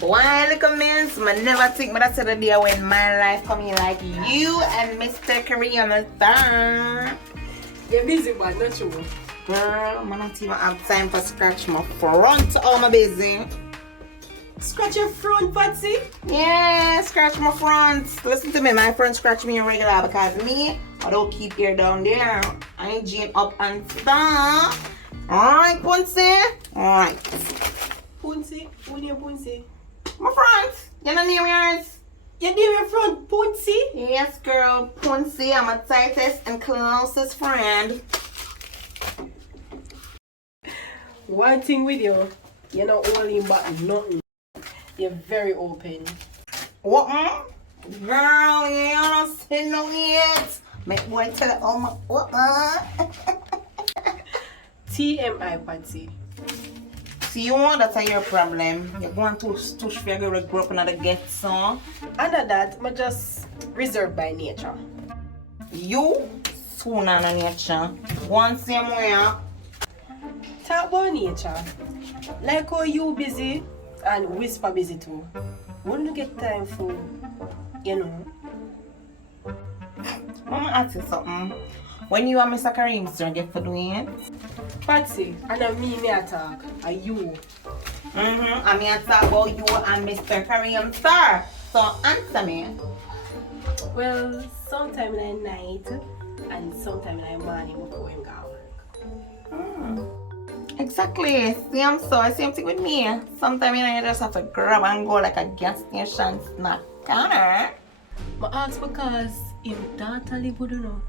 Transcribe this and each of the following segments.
Boy, look at me. I never think that's the day when my life coming like you and Mr. Korean star. You're busy, but not you. Girl, I not even have time for scratch my front. Oh, my busy. Scratch your front, Patsy? Yeah, scratch my front. Listen to me, my front scratch me regular because me, I don't keep hair down there. I ain't gene up and stuff. Alright, Punsy. Alright. Punsy? Who name Punsy? My front. You know name yours? You name your front Punsy? Yes, girl. Punsy. I'm my tightest and closest friend. One thing with you, you're not holding back nothing. You're very open. What? Girl, you don't say no yet. Make boy tell it all my what? TMI, Patsy. See you want that's your problem. You're going to figure a group and get song. Under that, I'm just reserved by nature. You soon on nature. One same way. Talk about nature. Like how you busy and Whisper busy too. When you get time for, you know. Mama ask you something. When you and Mr. Kareem still get for doing it? Patsy, and I me I talk. Are you? I mean I talk about you and Mr. Kareem sir. So answer me. Well, sometime in the night and sometime in the morning before him go work. Exactly. Same thing with me. Sometimes you just have to grab and go like a gas station snack counter. I ask because him daughter live good enough.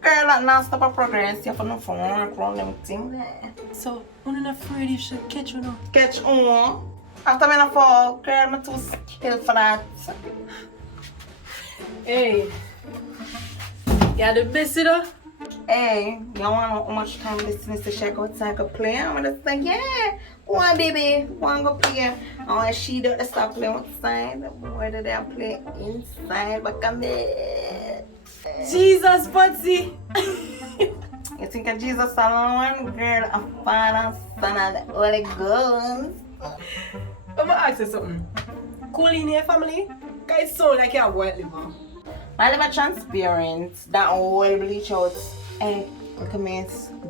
Girl, that not stop a progress. You have to know for work around them things there. So, I'm not afraid you should catch you now. Catch on. After me not fall, girl, I'm too skilled for that. Hey, you're the best, you know? Hey, you want to know how much time this Mr. Check outside could play? I'm just like, yeah, go on, baby, go on, go play. And when she do the stop playing outside, the boy did they play inside, but come here. Jesus, Patsy! You think of Jesus alone, girl, a father, son, and the Holy Ghost? I'm gonna ask you something. Cool in your family? Because it sounds like you're a white liver. My liver transparent, that will bleach out. Hey, look at me,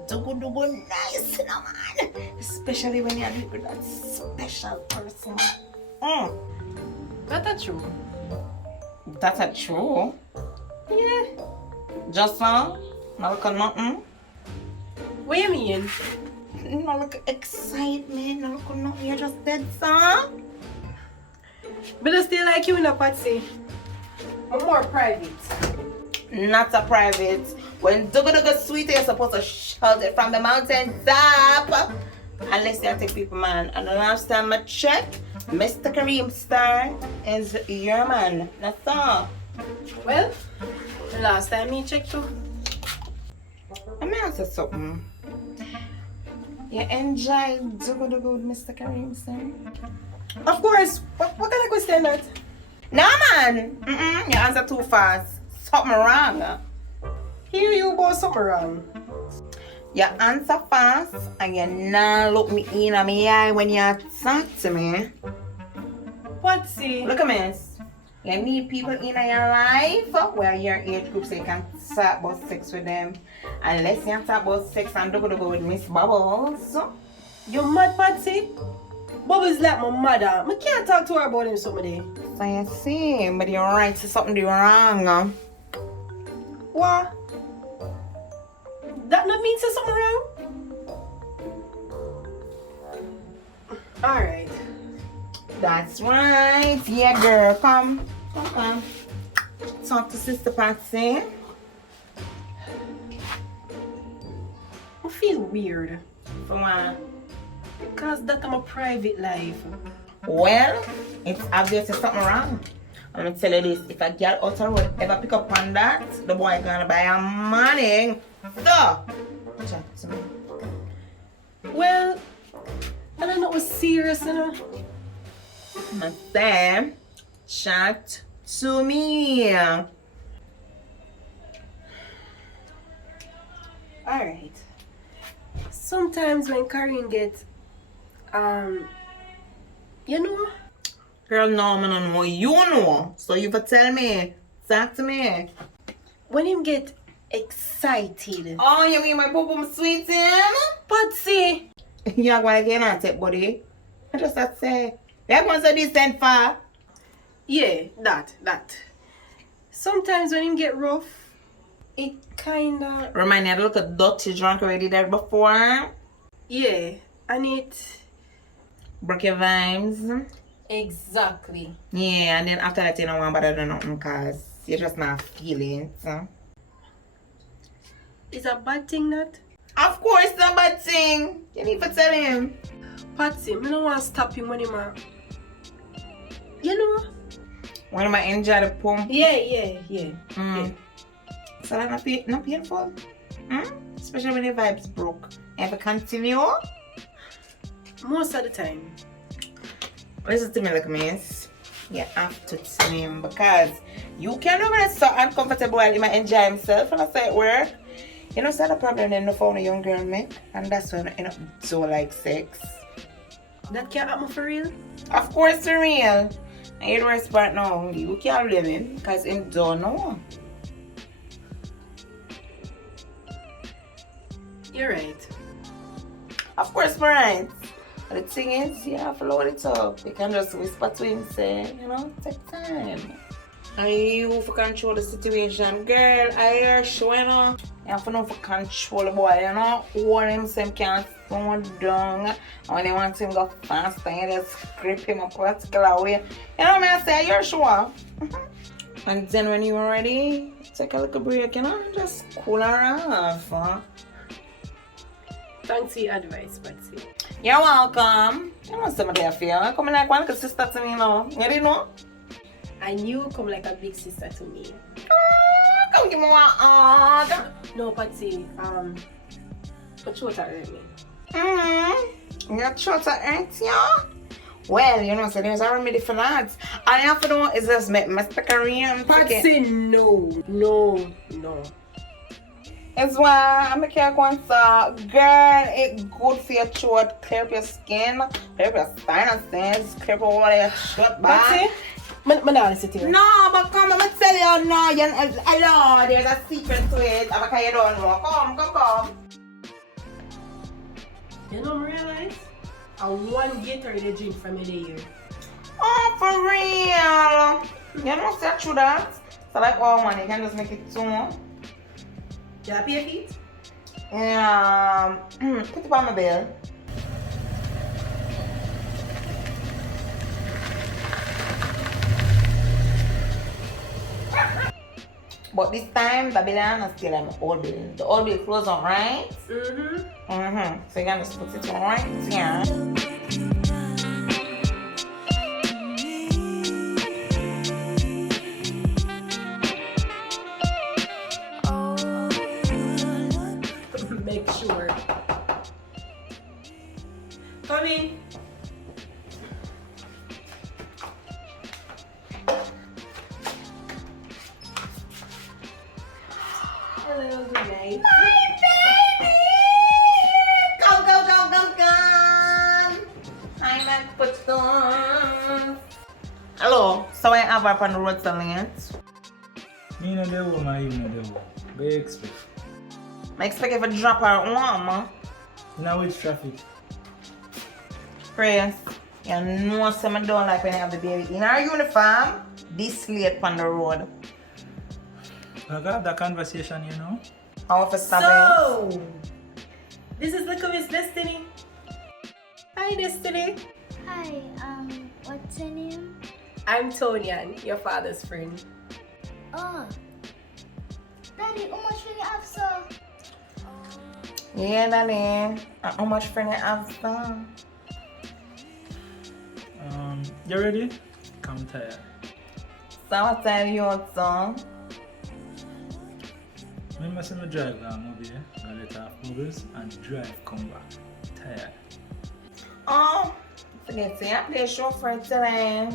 do good, nice, you know, man. Especially when you're with that special person. That's true. That's a true. Yeah. Just now, no look at nothing. What you mean? No look at excitement, no look at nothing. You're just dead, son. But I still like you in a Patsy. I'm more private. Not a private. When Dugga sweet, you're supposed to shout it from the mountain top. Unless you take people, man. And the last time I checked, Mr. Kareem Star is your man. That's all. Well, the last time me checked you. Let me ask you something. You enjoy Dugga with Mr. Kareem Star? Of course. What kind of question that? No, man. You answer too fast. Something wrong. Hear you about something wrong. You answer fast and you not look me in my eye when you talk to me. Patsy. Look at me. You need people in your life where your age group so you can talk about sex with them. Unless you talk about sex and go with Miss Bubbles. You mad, Patsy? Bubbles like my mother. I can't talk to her about him someday. So you see, but you're right, so something do wrong. What? That not mean say something wrong? Alright. That's right. Yeah, girl. Come. Talk to Sister Patsy. I feel weird. For what? Because that's my private life. Well, it's obvious there's something wrong. I'm gonna tell you this, if a girl out the road ever pick up on that, the boy gonna buy a money. So, chat to me. Well, I don't know what's serious, you know. I say, chat to me. Alright. Sometimes when Karin gets, you know, Girl, no, I don't know. You know. So you for tell me. Talk to me. When him get excited. Oh, you mean my poo-poo sweet him? Patsy! You're going to get on it, buddy. I just have to say. That one's a decent far. Yeah, that. Sometimes when him get rough, it kinda... Remind me of a little dirty drunk already there before. Yeah, and it... Broke your vibes. Exactly. Yeah, and then after that you don't want to do nothing because you're just not feeling it. So. Is a bad thing that? Of course it's a bad thing. You need to tell him. Patsy, I don't want to stop him when him a... You know? When am I enjoy the pump? Yeah. So that's not painful? Especially when the vibes broke. Ever continue? Most of the time. Listen to me, like miss. You have to tell him because you can't even so uncomfortable while he might enjoy himself and I say it work. You know, it's not a problem then no phone a young girl make. And that's when I end up so like sex. That can't happen for real? Of course for real. And you're the worst part now. You can't blame him because him don't know. You're right. Of course we're right. But the thing is, you have to load it up. You can just whisper to him, say, you know, take time. And you for control the situation. Girl, I hear you, you know. You have to know for control the boy, you know. Hold him so he can't slow down. And when you want him to go faster, you just grip him a particular way. You know what I say? You're sure. And then when you're ready, take a little break, you know, and just cool her off. Huh? Thanks for your advice, Patsy. You're welcome. You know somebody I feel. I come like one little sister to me, you know. You didn't know? And you come like a big sister to me. Come give me one hug. No, Patsy, but you hurt me. Your throat hurts you? Well, you know, so there's a remedy for that. All you have to do is just make Mr. Korean. Patsy, no. It's why I'm making one so girl, it's good for your throat, clear up your skin, clear up your sinuses, clear up all your throat back. Patsy, I'm not listening to you. No, but come, I'm gonna tell you now. Hello, there's a secret to it. Because you don't know. Come. You know, I realize I one gator they drink from a day here. Oh, for real? You know, say true that. So like all one, you can just make it two. You happy your feet? Yeah. Put it on my bill. But this time, Babylon is still an old bill. The old bill closed on, right? So you can just put it on right here. Make sure. Come in. Hello, good night. My baby! Come. I'm at Putstone. Hello, so I have up on the road selling it. Me no dey home and you no dey home. But you expect? I expect if I drop her home. Now which traffic? Prince, you know something I don't like when I have the baby in our uniform, this late on the road. I got that conversation, you know. I want to stop So, this is Little Miss Destiny. Hi, Destiny. Hi, what's your name? I'm Tonian, your father's friend. Oh, Daddy, how much will you have, sir? Yeah, Daddy. How much friend I have, sir? You ready? Come tired. So what time you want, son? Remember see me drive down over here, go let off bubbles and drive come back. Tired. Oh, forget it. I play a show for it today.